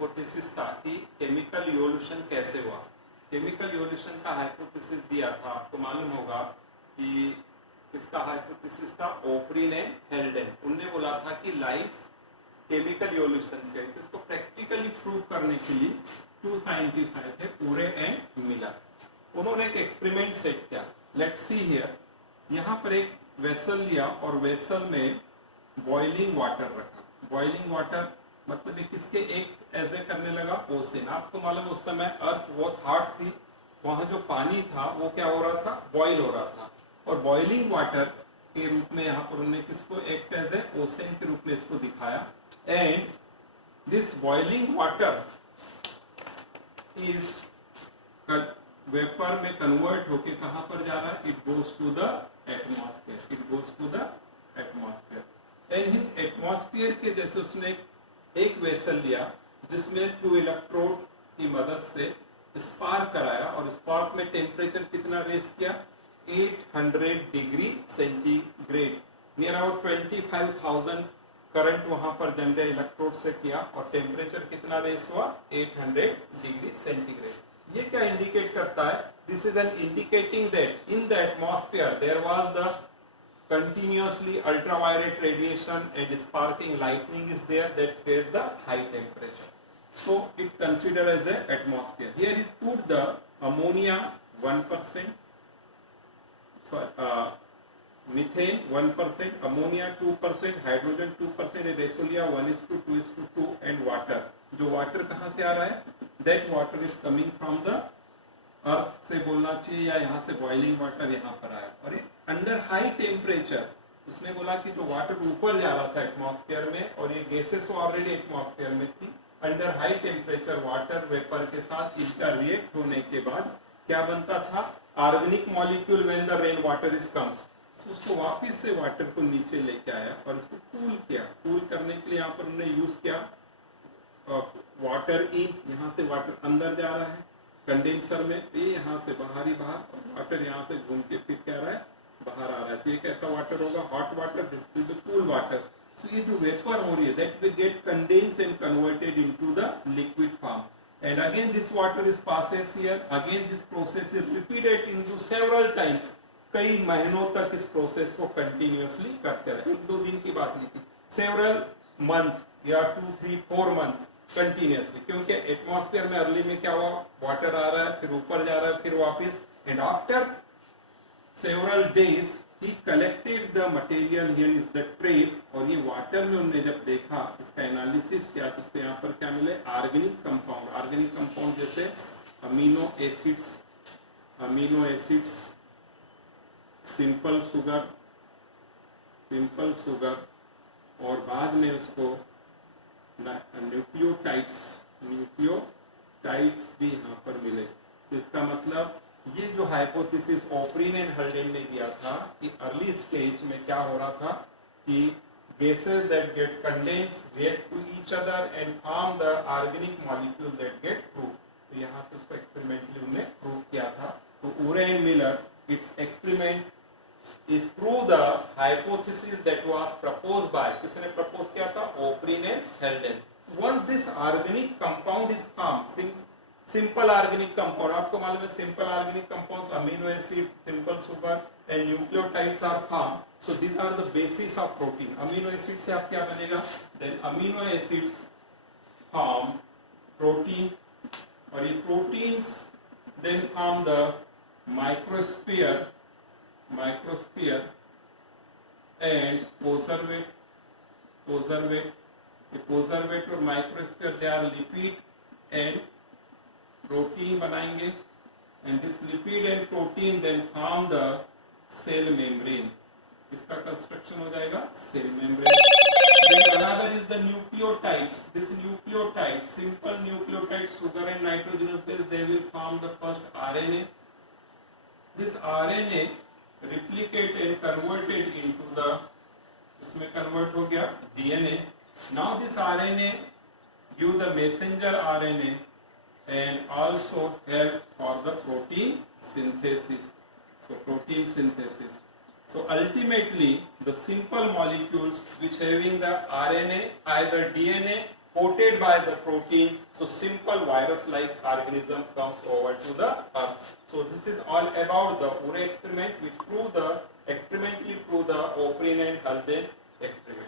Hypothesis था कि chemical evolution कैसे हुआ। केमिकल इवोल्यूशन का हाइपोथेसिस दिया था, आपको मालूम होगा कि इसका हाइपोथेसिस था ओप्रिन एंड हेल्डेन। उनने बोला था कि लाइफ केमिकल इवोल्यूशन से, इसको प्रैक्टिकली प्रूव करने के लिए 2 साइंटिस्ट आए थे, उरे एंड मिलर। उन्होंने एक एक्सपेरिमेंट सेट किया। लेट्स सी हियर, यहाँ पर एक वेसल लिया और वेसल में बॉइलिंग वाटर रखा। बॉइलिंग वाटर मतलब एक किसके एक ऐसे करने लगा ओशन। आपको मालूम उस समय अर्थ बहुत हार्ड थी, वहां जो पानी था वो क्या हो रहा था, बॉइल हो रहा था। और बॉइलिंग वाटर के रूप में यहाँ पर उन्होंने किसको एक एज ए ओशन के रूप में इसको दिखाया। And this boiling water is vapour में कन्वर्ट होके कहां पर जा रहा है, it goes to the atmosphere, it goes to the atmosphere. And in atmosphere के जैसे उसने एक वेसल लिया जिसमें 2 इलेक्ट्रोड की मदद से स्पार्क कराया और स्पार्क में टेम्परेचर कितना रेस किया, 800 degree centigrade, near about 25,000 current वहां पर जनरेट इलेक्ट्रोड से किया और टेम्परेचर कितना रेस हुआ, 800 डिग्री सेंटीग्रेड। ये क्या इंडिकेट करता है, this is an indicating that in the atmosphere there was the continuously ultraviolet radiation and sparking lightning is there that create the high temperature. So it considered as a atmosphere. Here it put the ammonia 1%, methane 1%, ammonia 2%, hydrogen 2%, ratio लिया 1:2:2 and water. जो water कहाँ से आ रहा है, that water is coming from the अर्थ से बोलना चाहिए या यहाँ से बॉइलिंग वाटर यहाँ पर आया। और अंडर हाई टेम्परेचर उसने बोला कि जो वाटर ऊपर जा रहा था एटमॉस्फेयर में और ये गैसेस ऑलरेडी एटमॉस्फेयर में थी, under high temperature water vapour के साथ इनका रिएक्ट होने के बाद क्या बनता था, organic molecule when the rain water is comes, उसको वापिस से वाटर को नीचे लेके आया और इसको कूल किया। कूल करने के लिए यहाँ पर उन्होंने यूज किया वाटर इन, यहाँ से वाटर अंदर जा रहा है कंडेंसर में, ये यहाँ से बाहर ही बाहर, और वाटर यहाँ से घूम के फिर क्या रहा है, बाहर आ रहा है। तो ये कैसा वाटर होगा, hot water, this is the cool water. So ये जो वेपर हो रही है that will get condense and converted into the liquid form, and again this water is passes here, again this process is repeated into several times. कई महीनों तक इस process को कंटिन्यूअसली करते रहे, 1-2 दिन की बात नहीं थी, सेवरल मंथ या 2-3-4 मंथ कंटिन्यूअसली, क्योंकि एटमॉस्फेयर में अर्ली में क्या हुआ, वाटर आ रहा है फिर ऊपर जा रहा है फिर वापस, and after several days he collected the material, here is the trade. और ये वाटर में उन्होंने जब देखा, इसका एनालिसिस किया तो उसको यहाँ पर क्या मिले, ऑर्गेनिक कंपाउंड। ऑर्गेनिक कंपाउंड जैसे अमीनो एसिड्स, सिंपल शुगर, और बाद में उसको न्यूक्लियोटाइड्स भी यहाँ पर मिले। तो इसका मतलब ये जो हाइपोथेसिस ओप्रिन एंड हेल्डेन ने दिया था कि अर्ली स्टेज में क्या हो रहा था कि gases that get condensed react to each other and form the organic molecule that get proved. तो यहाँ से उसको एक्सपेरिमेंटली उन्होंने प्रूव किया था। तो Urey and Miller, it's experiment is prove the hypothesis that was proposed by, किसने propose किया था, Oparin and Haldane. Once this organic compound is formed, simple organic compound, आपको मालूम है simple organic compounds, amino acids, simple sugar and nucleotides are formed. So these are the basis of protein. Amino acids से आप क्या बनेगा, then amino acids form protein, और ये proteins then form the microsphere and conservate और microsphere they are lipid and protein बनाएंगे, and this lipid and protein then form the cell membrane. इसका construction हो जाएगा cell membrane. Then another is the nucleotides. This nucleotides, simple nucleotides, sugar and nitrogenous base, they will form the first RNA. This RNA replicate and converted into the, इसमें convert हो गया DNA. Now this RNA give the messenger RNA and also help for the protein synthesis. So protein synthesis. So ultimately the simple molecules which having the RNA, either DNA coated by the protein, so simple virus-like organism comes over to the earth. So this is all about the Urey experiment, which experimentally prove the O'Brien and Haldane experiment.